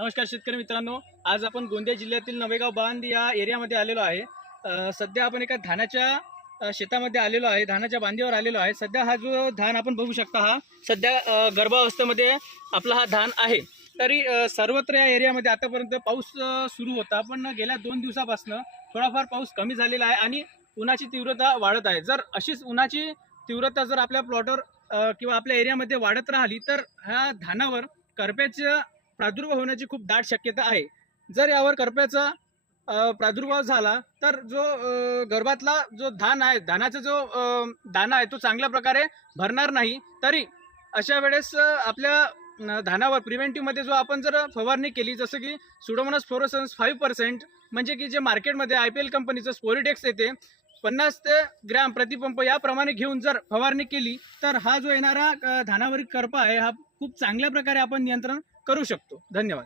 नमस्कार शेतकरी मित्रांनो आज आपण गोंदिया जिल्ह्यातील नवेगाव बांध या एरियामध्ये आलेलो आहे. सध्या आपण एका धानाच्या शेतामध्ये आलेलो आहे धानाच्या बांधीवर आलेलो आहे. सध्या हा जो धान आपण बघू शकता हा सध्या गर्भावस्थेमध्ये आपला हा धान आहे. तरी सर्वत्र या एरियामध्ये आतापर्यंत पाऊस सुरू होता पण गेल्या दोन दिवसापासून थोडाफार पाऊस कमी झालेला आहे आणि उन्हाची तीव्रता वाढत आहे. जर अशीच उन्हाची तीव्रता जर आपल्या प्लॉटवर किंवा आपल्या एरियामध्ये वाढत राहिली तर ह्या धानावर करप्याचं प्रादुर्भाव होण्याची खूप दाट शक्यता आहे. जर यावर करप्याचा प्रादुर्भाव झाला तर जो गर्भातला जो धान आहे धानाचा जो दाना आहे तो चांगल्या प्रकारे भरणार नाही. तरी अशा वेळेस आपल्या धानावर प्रिव्हेंटिव्हमध्ये जो आपण जर फवारणी केली जसं की सुडोमोनास फ्लोरोसन्स फाईव्ह पर्सेंट म्हणजे की जे मार्केटमध्ये आय पी एल कंपनीचं स्पोरिटेक्स येते पन्नास ते ग्रॅम प्रतिपंप याप्रमाणे घेऊन जर फवारणी केली तर हा जो येणारा धानावरील करपा आहे हा खूप चांगल्या प्रकारे आपण नियंत्रण करू शकतो. धन्यवाद.